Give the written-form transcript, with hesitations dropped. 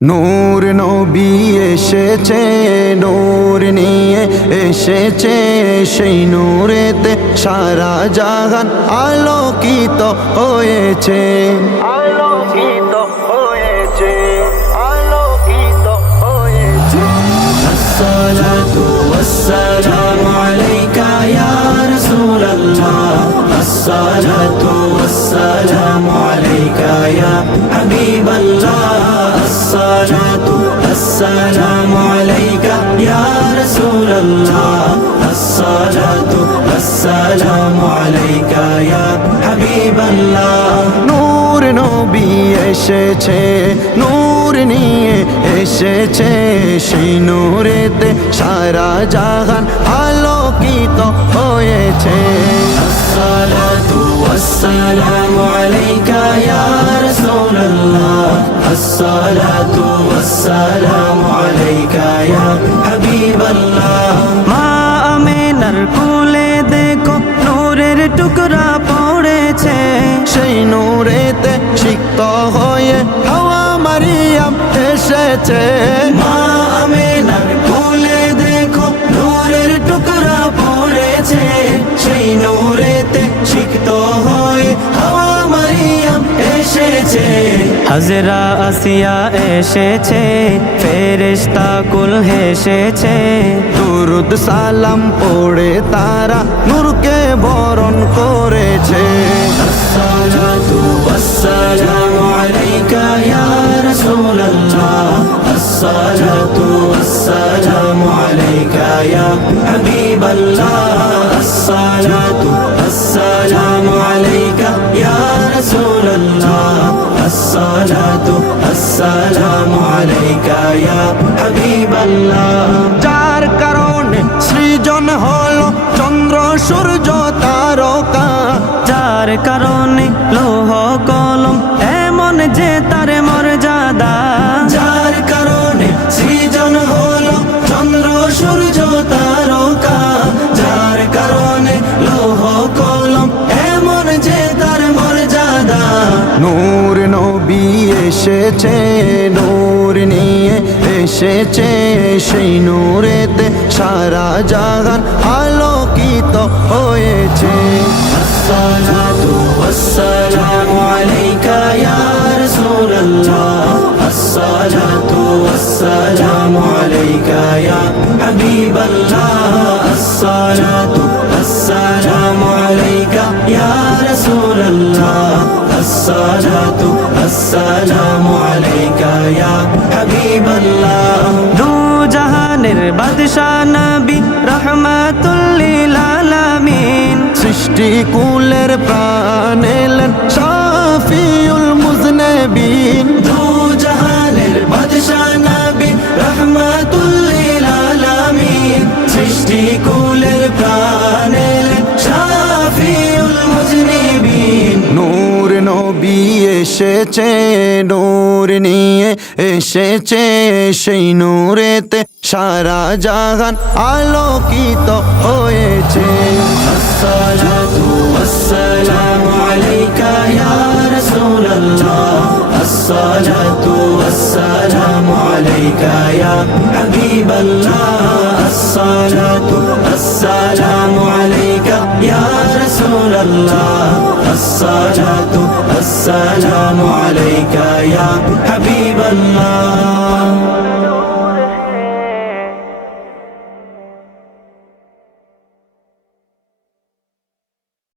নূর নবী এসেছে, নূর নিয়ে এসেছে, সেই নূরেতে সারা জাহান আলোকিত হয়েছে, আলোকিত হয়েছে, আলোকিত হয়েছে। আসসালাতু ওয়াসসালামু আলাইকা ইয়া রাসূলাল্লাহ, আসসালাতু ওয়াসসালামু আলাইকা ইয়া হাবিবাল্লাহ, আসসালাতু ওয়াসসালামু আলাইকা ইয়া রাসূলাল্লাহ, আসসালাতু ওয়াসসালামু আলাইকা ইয়া হাবিবাল্লাহ। নূর নবী এসেছে, নূর নিয়ে এসেছে, সেই নূরেতে সারা জাহান আলোকিত হয়েছে। আসসালাতু ওয়াসসালামু আলাইকা ইয়া রাসূলাল্লাহ, আসসালাতু ওয়াসসালামু আলাইকা ইয়া হাবিবাল্লাহ। মা আমিনার কোলে দেখো নূরের টুকরা পড়েছে, সেই নূরেতে সিক্ত হয়ে হাওয়া মারিয়াম এসেছে। মা আমিনার কোলে দেখো নূরের টুকরা পড়েছে, সেই নূরেতে সিক্ত হয়ে হাওয়া মারিয়াম এসেছে। হাজরা আসিয়া এসেছে, ফেরেশতা কুল হেসেছে, দুরুদ সালাম পড়ে তারা নূরকে বরণ করেছে। আসসালাতু ওয়াসসালামু আলাইকা ইয়া রাসূলাল্লাহ, আসসালাতু ওয়াসসালামু আলাইকা ইয়া হাবিবাল্লাহ, আসসালাতু ওয়াসসালামু আলাইকা ইয়া রাসূলাল্লাহ, আসসালাতু ওয়াসসালামু আলাইকা ইয়া হাবিবাল্লাহ। যার কারণে সৃজন হলো চন্দ্র সূর্য তারকা, যার কারণে লৌহ কলম এমন যে তার মর্যাদা, যার কারণে সৃজন হলো চন্দ্র সূর্য তারকা, যার কারণে লৌহ কলম এমন যে তার মর্যাদা। নূর নবী এসেছে, নূর নিয়ে এসেছে, সেই নূরেতে সারা জাহান আলোকিত হয়েছে। আসসালাতু ওয়াসসালামু আলাইকা ইয়া রাসূলাল্লাহ, আসসালাতু ওয়াসসালামু আলাইকা ইয়া হাবিবাল্লাহ, আসসালাতু ওয়াসসালামু আলাইকা ইয়া রাসূলাল্লাহ, আসসালাতু ওয়াসসালামু আলাইকা ইয়া হাবিবাল্লাহ। দু জাহানের বাদশা নবী রাহমাতুল লিল আলামিন, সৃষ্টি কুলের প্রাণ এলেন শাফিউল মুজনবিন। দু জাহানের বাদশা নবী রাহমাতুল লিল আলামিন, সৃষ্টি কুলের প্রাণ এলেন শাফিউল মুজনিবিন। নূর নবী এসেছে, নূর নিয়ে এসেছে, সেই নূরেতে সারা জাহান আলোকিত হয়েছে। আসসালাতু ওয়াসসালামু আলাইকা ইয়া রাসূলাল্লাহ, আসসালাতু ওয়াসসালামু আলাইকা ইয়া হাবিবাল্লাহ, আসসালাতু ওয়াসসালামু আলাইকা ইয়া রাসূলাল্লাহ, আসসালাতু ওয়াসসালামু আলাইকা ইয়া হাবিবাল্লাহ।